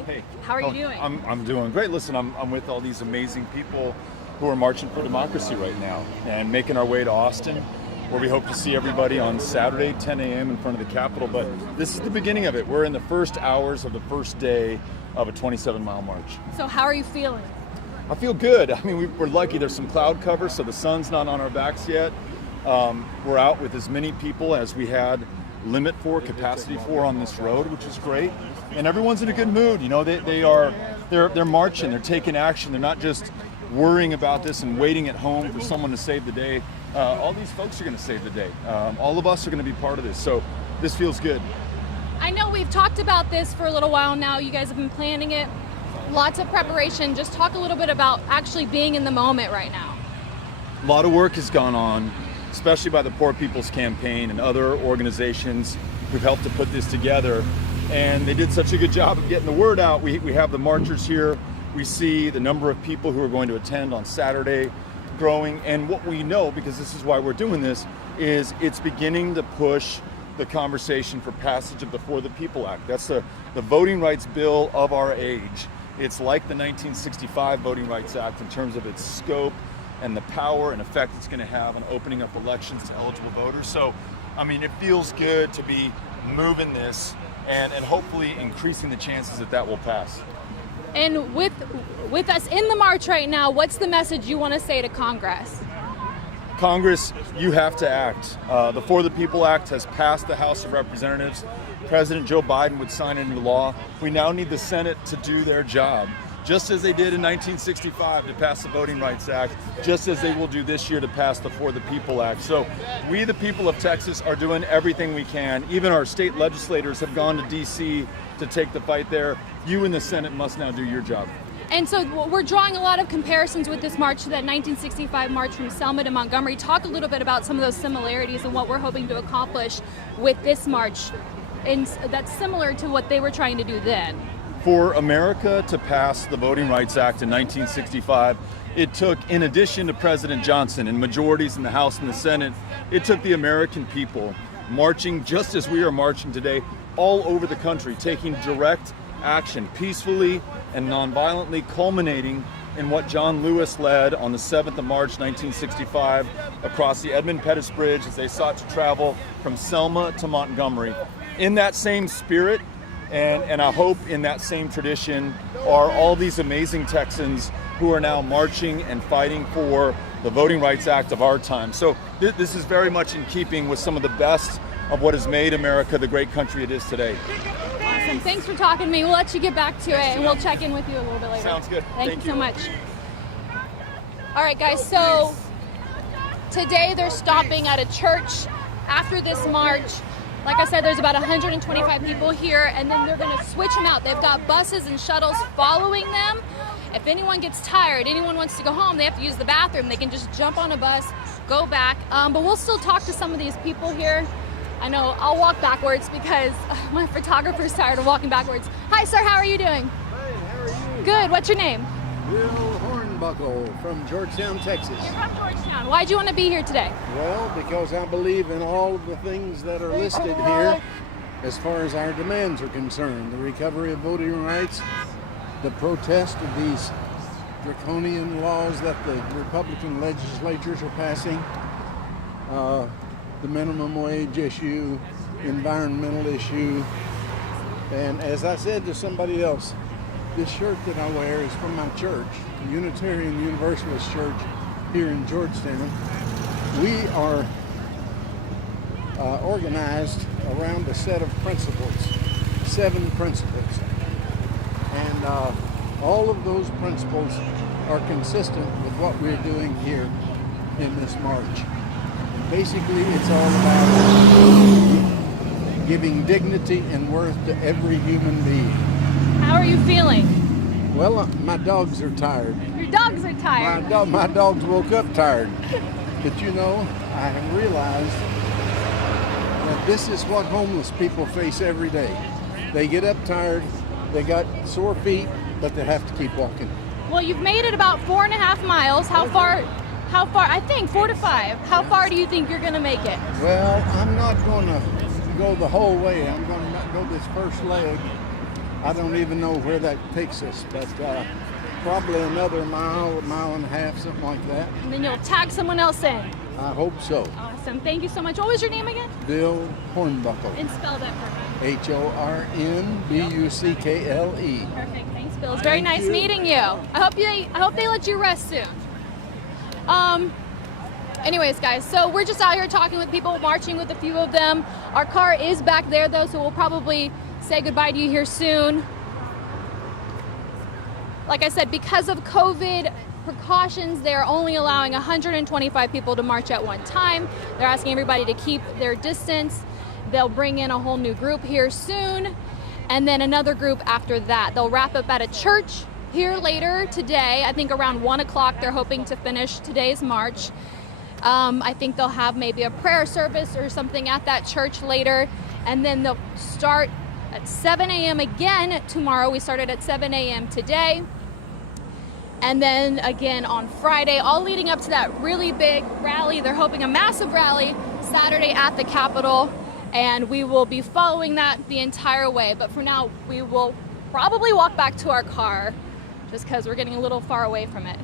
Hey, How are you doing? I'm doing great. Listen, I'm with all these amazing people who are marching for democracy right now and making our way to Austin, where we hope to see everybody on Saturday, 10 a.m. in front of the Capitol. But this is the beginning of it. We're in the first hours of the first day of a 27-mile march. So how are you feeling? I feel good. I mean, we're lucky. There's some cloud cover, so the sun's not on our backs yet. We're out with as many people as we had capacity for on this road, which is great. And everyone's in a good mood. You know, they're marching, they're taking action. They're not just worrying about this and waiting at home for someone to save the day. All these folks are going to save the day. All of us are going to be part of this. So this feels good. I know we've talked about this for a little while now. You guys have been planning it. Lots of preparation. Just talk a little bit about actually being in the moment right now. A lot of work has gone on, especially by the Poor People's Campaign and other organizations who've helped to put this together. And they did such a good job of getting the word out. We have the marchers here. We see the number of people who are going to attend on Saturday growing. And what we know, because this is why we're doing this, is it's beginning to push the conversation for passage of the For the People Act. That's the voting rights bill of our age. It's like the 1965 Voting Rights Act in terms of its scope and the power and effect it's going to have on opening up elections to eligible voters. So, I mean, it feels good to be moving this and hopefully increasing the chances that will pass. And with us in the march right now, what's the message you want to say to Congress? Congress, you have to act. The For the People Act has passed the House of Representatives. President Joe Biden would sign it into law. We now need the Senate to do their job, just as they did in 1965 to pass the Voting Rights Act, just as they will do this year to pass the For the People Act. So we, the people of Texas, are doing everything we can. Even our state legislators have gone to D.C. to take the fight there. You in the Senate must now do your job. And so we're drawing a lot of comparisons with this march to that 1965 march from Selma to Montgomery. Talk a little bit about some of those similarities and what we're hoping to accomplish with this march, and that's similar to what they were trying to do then. For America to pass the Voting Rights Act in 1965, it took, in addition to President Johnson and majorities in the House and the Senate, it took the American people marching just as we are marching today all over the country, taking direct action peacefully and nonviolently, culminating in what John Lewis led on the 7th of March 1965 across the Edmund Pettus Bridge as they sought to travel from Selma to Montgomery. In that same spirit, and I hope in that same tradition, are all these amazing Texans who are now marching and fighting for the Voting Rights Act of our time. So this is very much in keeping with some of the best of what has made America the great country it is today. Awesome. Thanks for talking to me. We'll let you get back to it, and we'll check in with you a little bit later. Sounds good. Thank you so much. All right, guys, so today they're stopping at a church after this march. Like I said, there's about 125 people here, and then they're going to switch them out. They've got buses and shuttles following them. If anyone gets tired, anyone wants to go home, they have to use the bathroom. They can just jump on a bus, go back. But we'll still talk to some of these people here. I know I'll walk backwards because my photographer's tired of walking backwards. Hi, sir. How are you doing? Hi, how are you? Good. What's your name? Will Hornbuckle from Georgetown, Texas. You're from Georgetown. Why'd you want to be here today? Well, because I believe in all of the things that are listed here as far as our demands are concerned. The recovery of voting rights, the protest of these draconian laws that the Republican legislatures are passing, the minimum wage issue, environmental issue, and as I said to somebody else, this shirt that I wear is from my church, Unitarian Universalist Church here in Georgetown. We are organized around a set of principles, 7 principles, and all of those principles are consistent with what we're doing here in this march. Basically, it's all about giving dignity and worth to every human being. How are you feeling? Well, my dogs are tired. Your dogs are tired. My dogs woke up tired. But you know, I have realized that this is what homeless people face every day. They get up tired, they got sore feet, but they have to keep walking. Well, you've made it about 4.5 miles. How far? I think 4 to 5. How far do you think you're going to make it? Well, I'm not going to go the whole way. I'm going to go this first leg I don't even know where that takes us, but probably another mile and a half, something like that. And then you'll tag someone else in. I hope so. Awesome. Thank you so much. What was your name again? Bill Hornbuckle. And spell that for me. Hornbuckle. Perfect. Thanks, Bill. It's very nice meeting you. I hope they let you rest soon. Anyways, guys, so we're just out here talking with people, marching with a few of them. Our car is back there, though, so we'll probably say goodbye to you here soon. Like I said, because of COVID precautions, they're only allowing 125 people to march at one time. They're asking everybody to keep their distance. They'll bring in a whole new group here soon, and then another group after that. They'll wrap up at a church here later today. I think around 1 o'clock they're hoping to finish today's march. I think they'll have maybe a prayer service or something at that church later, and then they'll start at 7 a.m. again tomorrow. We started at 7 a.m. today. And then again on Friday, all leading up to that really big rally. They're hoping a massive rally Saturday at the Capitol, and we will be following that the entire way. But for now, we will probably walk back to our car just because we're getting a little far away from it.